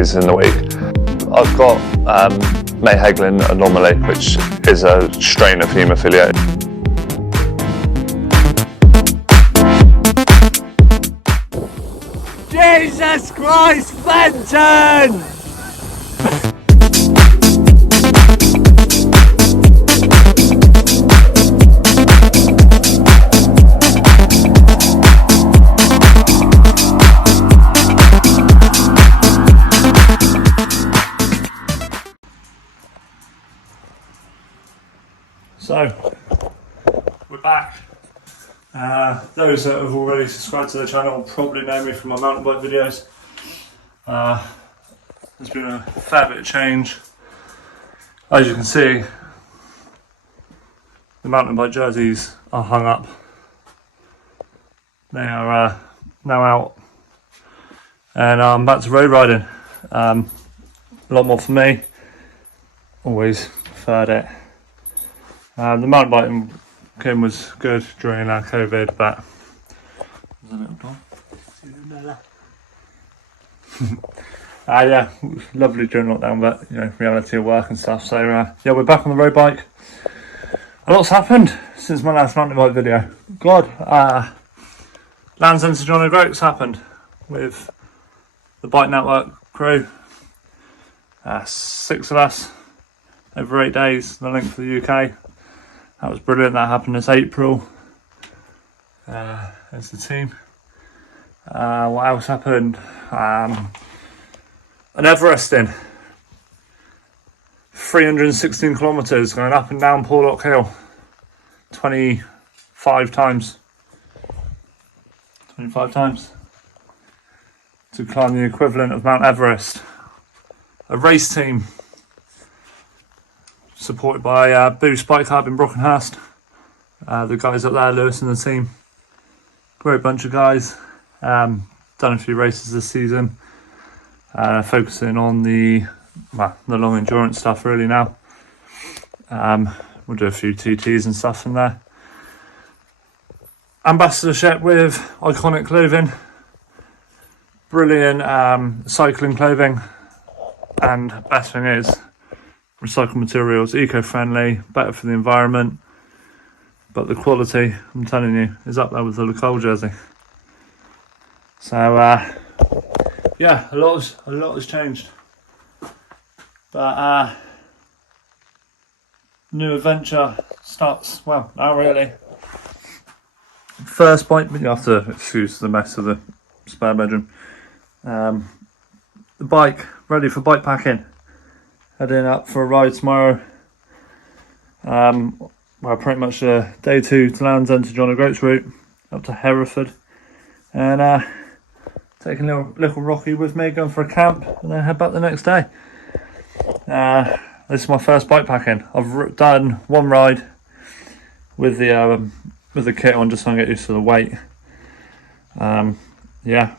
days in the week. I've got Mayhagelin anomaly, which is a strain of haemophilia. Jesus Christ, Fenton! So, we're back. Those that have already subscribed to the channel probably know me from my mountain bike videos. There's been a fair bit of change. As you can see, the mountain bike jerseys are hung up. They are now out, and I'm back to road riding. A lot more for me. Always preferred it. The mountain biking was good during COVID, but there's a little dog. Yeah, lovely during lockdown, but you know, reality of work and stuff. So yeah, we're back on the road bike. A lot's happened since my last mountain bike video. God, Land's End to John O'Groats happened with the Bike Network crew. 6 of us over 8 days, the length of the UK. That was brilliant. That happened this April. There's the team. What else happened? An Everesting. 316 kilometres going up and down Porlock Hill. 25 times. 25 times. To climb the equivalent of Mount Everest. A race team. Supported by Boost Bike Club in Brockenhurst. The guys up there, Lewis and the team. Great bunch of guys. Done a few races this season. Focusing on the long endurance stuff really now. We'll do a few TTs and stuff in there. Ambassadorship with Iconic Clothing. Brilliant cycling clothing. And best thing is, recycled materials, eco-friendly, better for the environment, but the quality, I'm telling you, is up there with the Lecole jersey. So yeah, a lot has changed, but new adventure starts, well, now really. First bike, you have to excuse the mess of the spare bedroom. The bike ready for bike packing. Heading up for a ride tomorrow. Well, pretty much day 2 to Land's End to John O'Groats route up to Hereford, and taking little Rocky with me, going for a camp, and then head back the next day. This is my first bike packing. I've done one ride with the kit on, just so I get used to the weight. Yeah,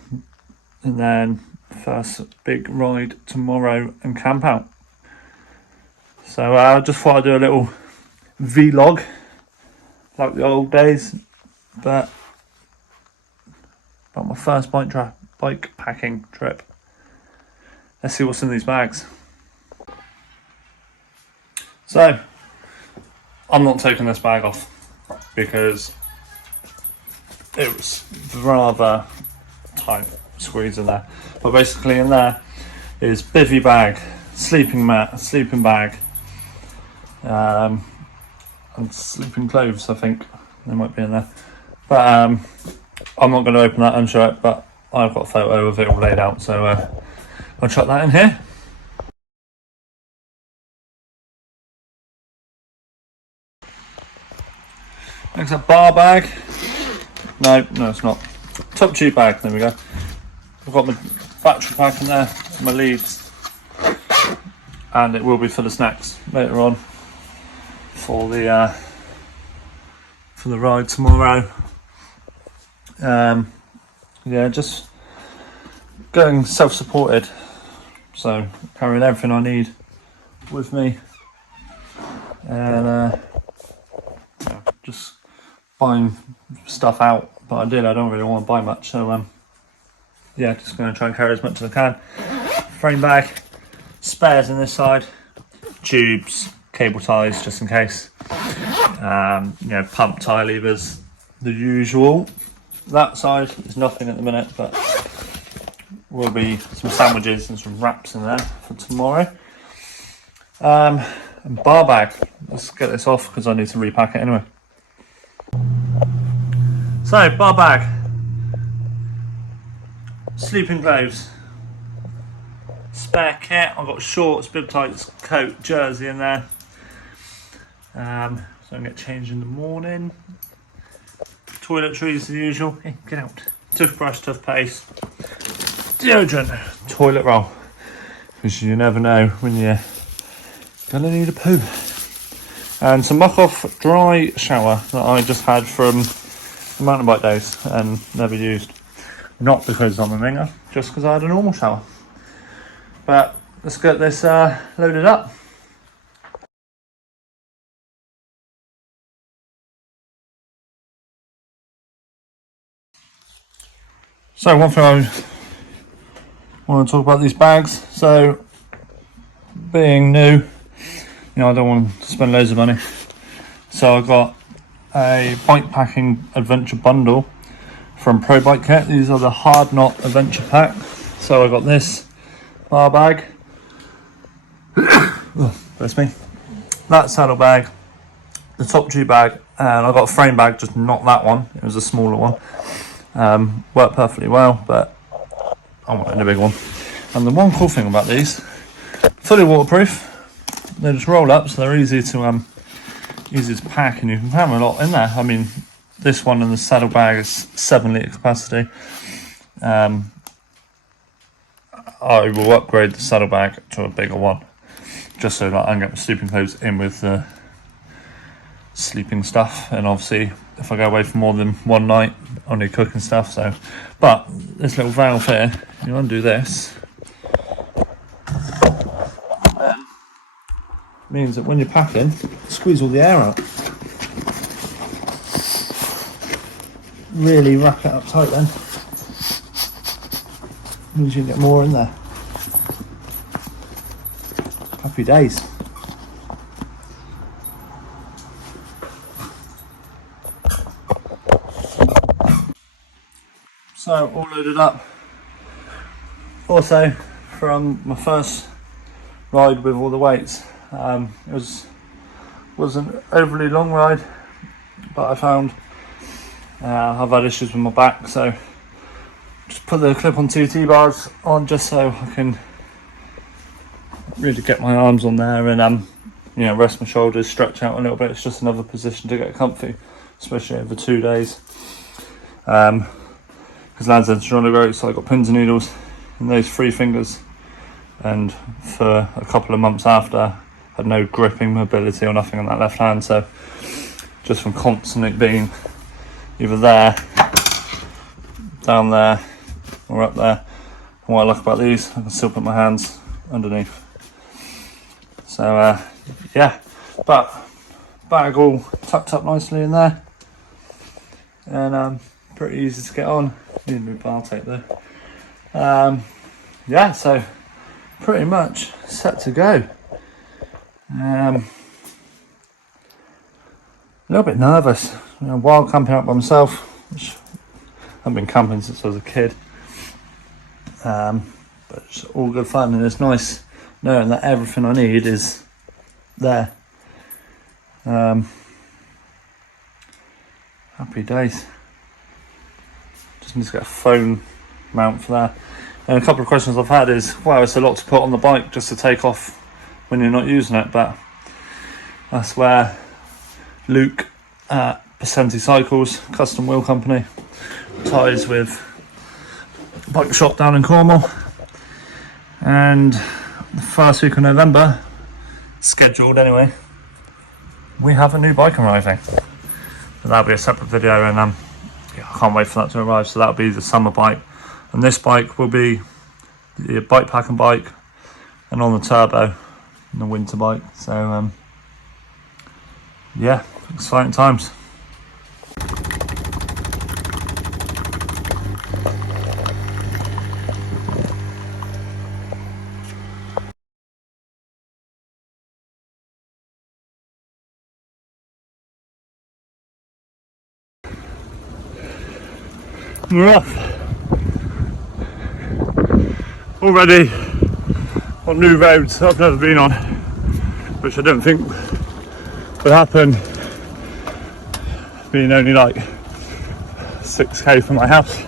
and then first big ride tomorrow and camp out. So I just thought I'd do a little vlog, like the old days, but about my first bike packing trip. Let's see what's in these bags. So, I'm not taking this bag off because it was rather tight squeeze in there. But basically in there is bivvy bag, sleeping mat, sleeping bag, and sleeping clothes, I think they might be in there, but I'm not going to open that and show it, but I've got a photo of it all laid out, so I'll chuck that in here. Next up, bar bag. No it's not. Top tube bag, there we go. I've got my battery pack in there, my leads, and it will be for the snacks later on for the ride tomorrow. Yeah, just going self-supported, so carrying everything I need with me, and just buying stuff out, but I don't really want to buy much, so yeah, just going to try and carry as much as I can. frame bag, spares in this side, tubes, cable ties just in case, you know, pump tie levers, the usual. That side is nothing at the minute, but will be some sandwiches and some wraps in there for tomorrow. And bar bag, let's get this off because I need to repack it anyway. So, bar bag, sleeping clothes, spare kit. I've got shorts, bib tights, coat, jersey in there. So I can get changed in the morning. Toiletries as usual. Hey, get out. Toothbrush, toothpaste, deodorant, toilet roll, because you never know when you're gonna need a poo. And some muck off dry shower that I just had from mountain bike days and never used. Not because I'm a minger, just because I had a normal shower. But let's get this loaded up. So one thing I want to talk about these bags. So being new, you know, I don't want to spend loads of money. So I got a bike packing adventure bundle from Pro Bike Kit. These are the hard knot adventure pack. So I got this bar bag, oh, bless me, that saddle bag, the top tube bag, and I got a frame bag, just not that one, it was a smaller one. Worked perfectly well, but I wanted a big one. And the one cool thing about these, fully waterproof, they just roll up, so they're easy to pack, and you can have a lot in there. I mean, this one in the saddle bag is 7 litre capacity. I will upgrade the saddle bag to a bigger one, just so that I can get my sleeping clothes in with the sleeping stuff. And obviously, if I go away for more than one night, I need cooking stuff. So, but this little valve here, you undo this, means that when you're packing, squeeze all the air out. Really wrap it up tight then. Means you can get more in there. Happy days. So all loaded up. Also, from my first ride with all the weights, it was an overly long ride, but I found I've had issues with my back, so just put the clip-on 2 T-bars on just so I can really get my arms on there and you know, rest my shoulders, stretch out a little bit. It's just another position to get comfy, especially over 2 days. Because Lads Ed's on the road, so I got pins and needles in those 3 fingers, and for a couple of months after, had no gripping mobility or nothing on that left hand. So just from constantly being either there, down there, or up there. And what I like about these, I can still put my hands underneath. So yeah, but bag all tucked up nicely in there, and pretty easy to get on. Need a new bar tape though. Yeah, so pretty much set to go. A little bit nervous, you know, while camping out by myself, which I haven't been camping since I was a kid. But it's all good fun, and it's nice knowing that everything I need is there. Happy days. Just need to get a phone mount for that. And a couple of questions I've had is, wow, it's a lot to put on the bike just to take off when you're not using it, but that's where Luke at Percenti Cycles, custom wheel company, ties with a bike shop down in Cornwall, and the first week of November, scheduled anyway, we have a new bike arriving. But that'll be a separate video, and yeah, I can't wait for that to arrive. So that'll be the summer bike, and this bike will be the bike packing bike, and on the turbo, and the winter bike. So yeah, exciting times. We're off. Already on new roads I've never been on, which I don't think would happen being only like 6k from my house.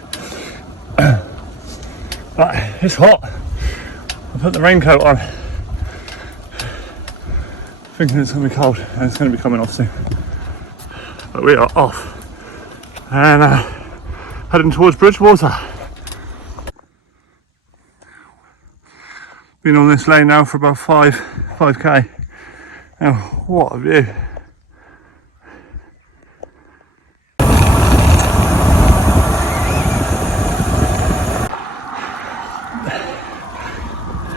But it's hot. I put the raincoat on, thinking it's going to be cold, and it's going to be coming off soon. But we are off and heading towards Bridgewater. Been on this lane now for about 5k. Now, what a view.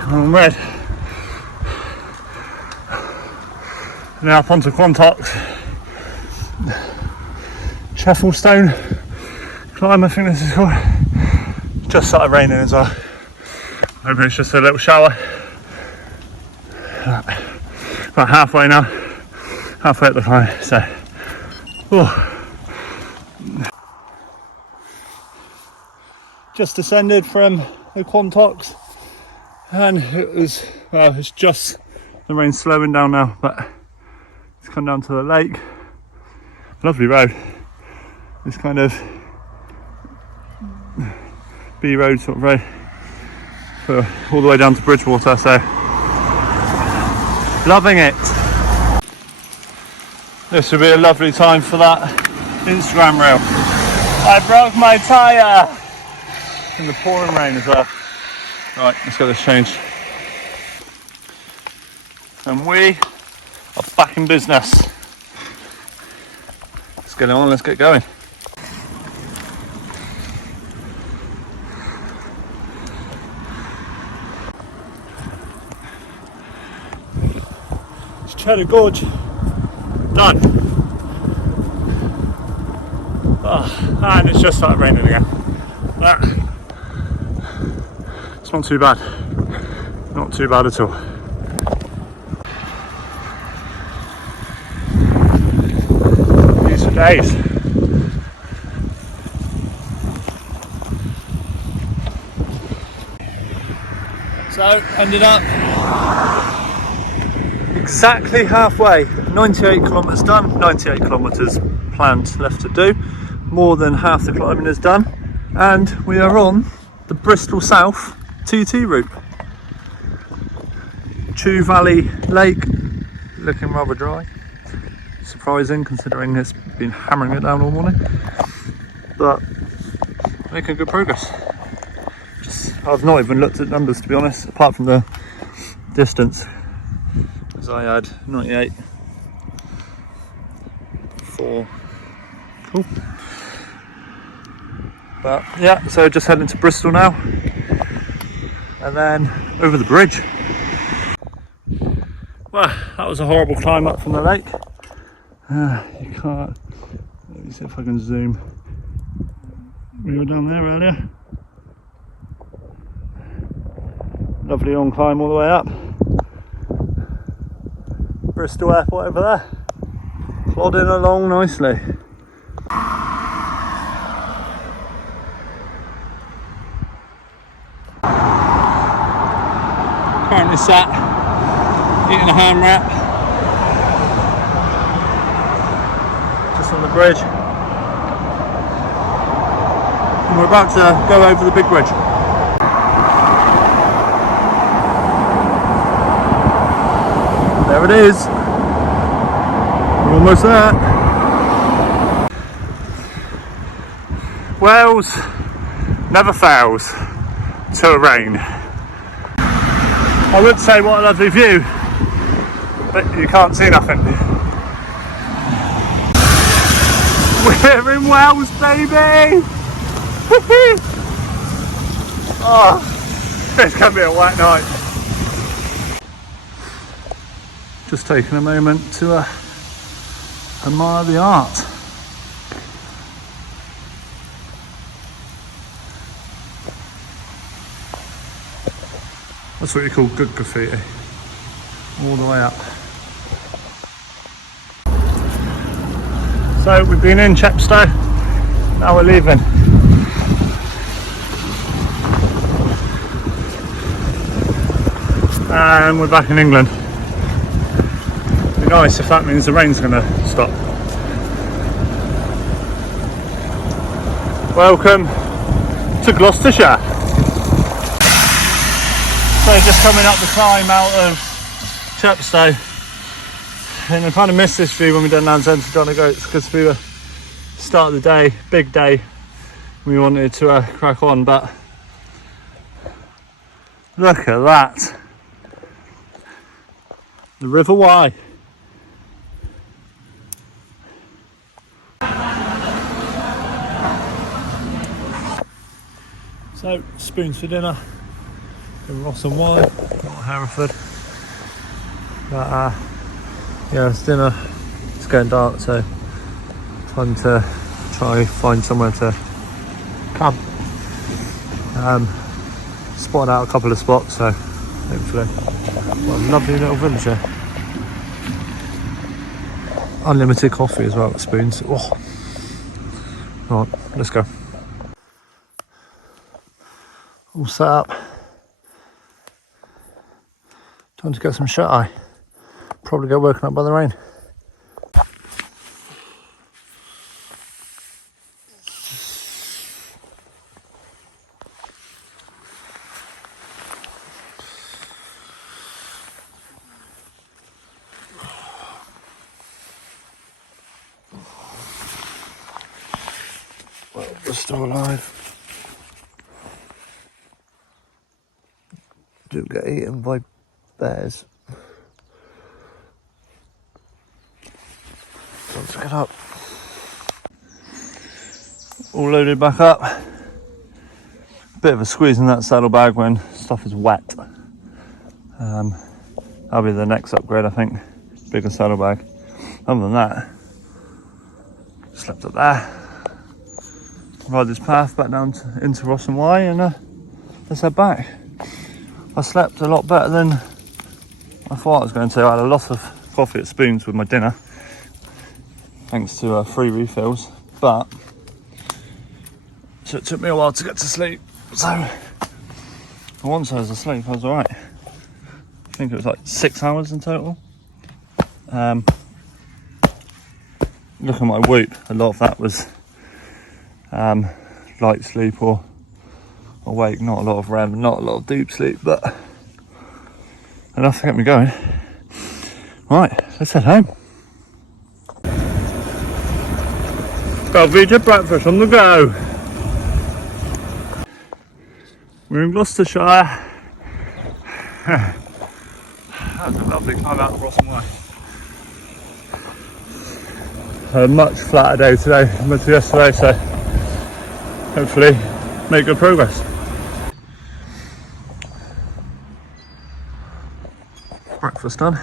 On red. Now up onto Quantocks. Cheffelstone climb, I think this is called. It's just started raining as well. Maybe it's just a little shower. About halfway now. Halfway up the climb, so. Just descended from the Quantocks. And it was, well, it's just the rain's slowing down now, but it's come down to the lake. Lovely road. This kind of B road sort of road for all the way down to Bridgewater, so loving it. This would be a lovely time for that Instagram reel. I broke my tyre in the pouring rain as well. Right, let's get this changed. And we are back in business. Let's get on, let's get going. It's Cheddar Gorge. Done. Oh, and it's just started raining again. It's not too bad. Not too bad at all. These are days. So, ended up exactly halfway. 98 kilometres done, 98 kilometres planned left to do. More than half the climbing is done. And we are on the Bristol South TT route. Chew Valley Lake, looking rather dry. Surprising considering it's been hammering it down all morning. But making good progress. I've not even looked at numbers to be honest, apart from the distance. As I had 98. 4. Cool. But yeah, so just heading to Bristol now. And then over the bridge. Well, that was a horrible climb up from the lake. You can't. Let me see if I can zoom. We were down there earlier. Lovely long climb all the way up. Bristol Airport over there. Plodding along nicely. Currently sat eating a ham wrap just on the bridge, and we're about to go over the big bridge. There it is. We're almost there. Wales never fails to rain. I would say what a lovely view, but you can't see nothing. We're in Wales, baby! Oh, it's gonna be a wet night. Just taking a moment to admire the art. That's what you call good graffiti. All the way up. So we've been in Chepstow, now we're leaving. and we're back in England. It'd be nice if that means the rain's going to stop. Welcome to Gloucestershire. So just coming up the climb out of Chepstow, and I kind of missed this view when we done Land's End to John O'Groats because we were start of the day, big day. We wanted to crack on, but look at that. The River Wye. So, spoons for dinner in Ross and Wye, not Hereford. But yeah, it's dinner. It's getting dark, so time to try find somewhere to camp. Spotted out a couple of spots, so hopefully. What a lovely little village here. Unlimited coffee as well at Spoons. Oh. Right, let's go. All set up. Time to get some shut eye. Probably get woken up by the rain. Well, we're still alive. Do get eaten by bears. Time to get up. All loaded back up. Bit of a squeeze in that saddlebag when stuff is wet. That'll be the next upgrade, I think. Bigger saddlebag. Other than that, slept up there. Ride this path back down into Ross and Wye, and let's head back. I slept a lot better than I thought I was going to. I had a lot of coffee at Spoons with my dinner, thanks to free refills, but so it took me a while to get to sleep. So once I was asleep, I was alright. I think it was like 6 hours in total. Look at my Whoop, a lot of that was light sleep or awake, not a lot of REM, not a lot of deep sleep, but enough to get me going. Right, let's head home. Belvedere breakfast on the go. We're in Gloucestershire. That was a lovely climb out of Ross and Wye. A much flatter day today than yesterday, so hopefully make good progress. Breakfast done.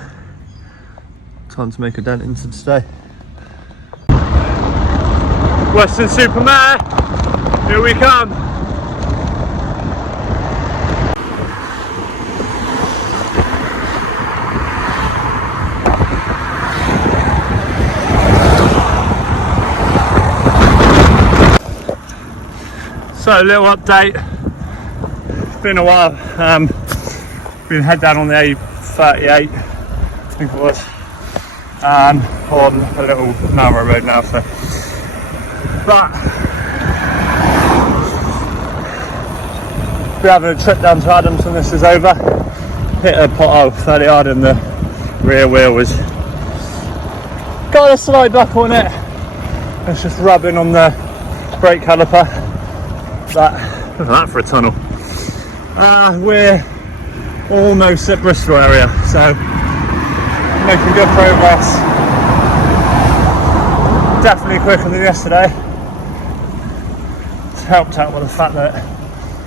Time to make a dent into today. Western-super-Mare, here we come. So, a little update. It's been a while. Been head down on the A38, I think it was, on a little narrow road now. So, but we're having a trip down to Adams when this is over. Hit a pothole fairly hard, and the rear wheel was got a slight buckle on it. It's just rubbing on the brake caliper. But look at that for a tunnel. We're almost at Bristol area, so making good progress. Definitely quicker than yesterday. It's helped out with the fact that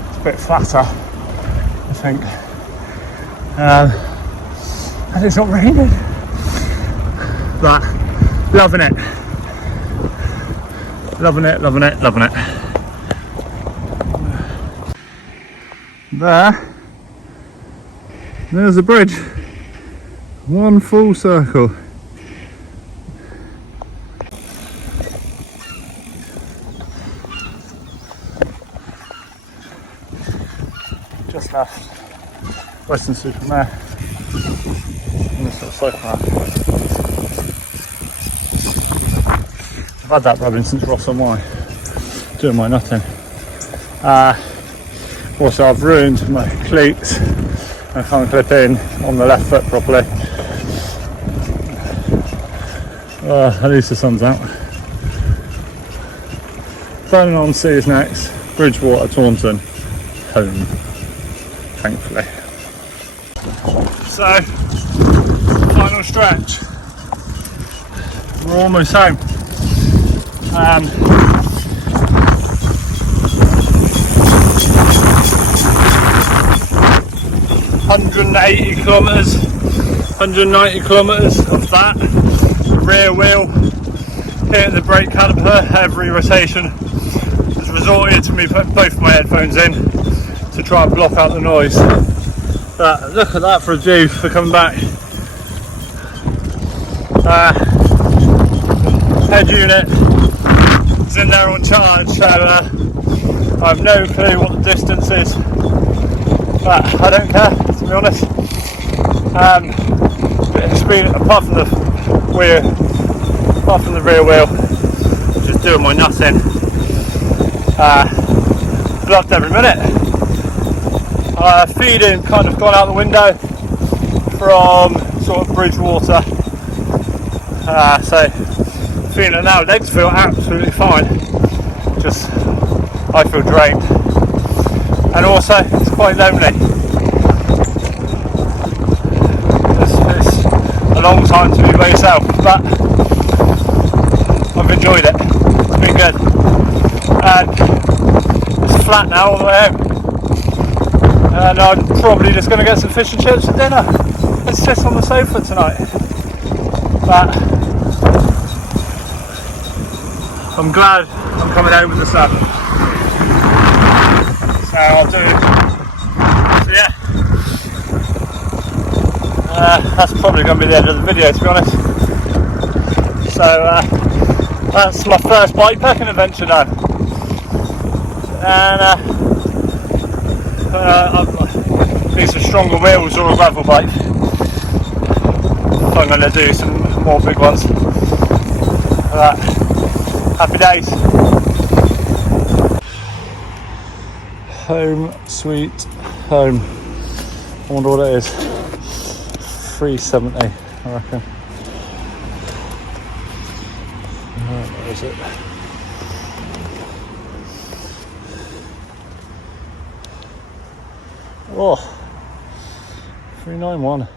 it's a bit flatter, I think, and it's not raining. But loving it, loving it, loving it, loving it. There's the bridge, one full circle. Just left Western-super-Mare and this little cycle. I've had that rubbing since Ross and Y, doing my nutting. Also I've ruined my cleats. I can't clip in on the left foot properly. At least the sun's out. Burning on Sea is next. Bridgewater, Taunton, home, thankfully. So, final stretch. We're almost home. 180 kilometres, 190 kilometres of that. Rear wheel, hitting the brake caliper every rotation. Has resorted to me putting both my headphones in to try and block out the noise. But look at that for a view for coming back. Head unit is in there on charge, so I have no clue what the distance is, but I don't care, to be honest. It's been, apart from the rear wheel, just doing my nutting, blocked every minute. Feeding kind of gone out the window from sort of Bridgewater, so feeling it now. Legs feel absolutely fine, just I feel drained, and also it's quite lonely. It's a long time to be by yourself, but I've enjoyed it. It's been good, and it's flat now all the way home. And I'm probably just going to get some fish and chips for dinner and sit on the sofa tonight. But I'm glad I'm coming home with the sun. So I'll do. So yeah, that's probably going to be the end of the video, to be honest. So that's my first bikepacking adventure now. And need some stronger wheels or a gravel bike. I'm going to do some more big ones. Happy days. Home sweet home. I wonder what it is. 370, I reckon. Where is it? Oh, 391.